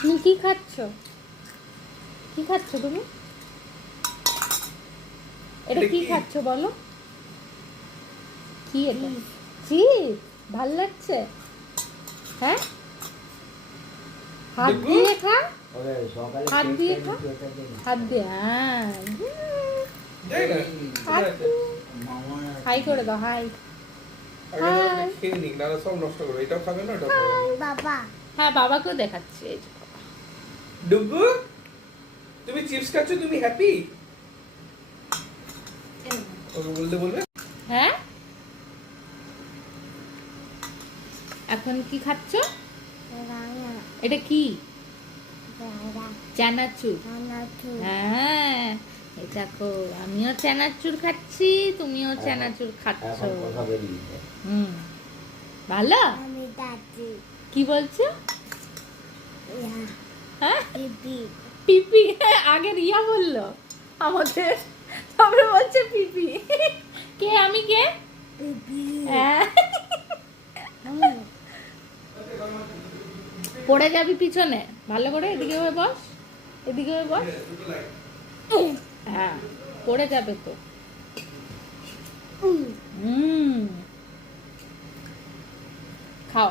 তুমি কি খাচ্ছ? কি খাচ্ছ তুমি? এটা কি খাচ্ছ বলো? কি এটা? চিপস। ভাল লাগছে? হ্যাঁ, হাত দিয়ে খা। হাত দিয়ে খা। হাত দিয়ে, হ্যাঁ। হাই করে দাও, হাই। বাবা, হ্যাঁ, বাবাকেও দেখাচ্ছি। এই যে ডুগু, তুমি চিপস খাচ্ছ, তুমি হ্যাপি? বলবে হ্যাঁ, এখন কি খাচ্ছ? এটা কি? চানাচুর। হ্যাঁ, এই দেখো, আমিও চানাচুর খাচ্ছি, তুমিও চানাচুর খাচ্ছ। হুম, ভালো। কি বলছো? হ্যাঁ, পিপি। আগে রিয়া বললো আমাদের, তবে বলছে পিপি। কে? আমি কে? হ্যাঁ। পড়ে যাবি পিছনে। ভালো করে এদিকে হয়ে বস, এদিকে হয়ে বস। হ্যাঁ, পড়ে যাবে তো। খাও।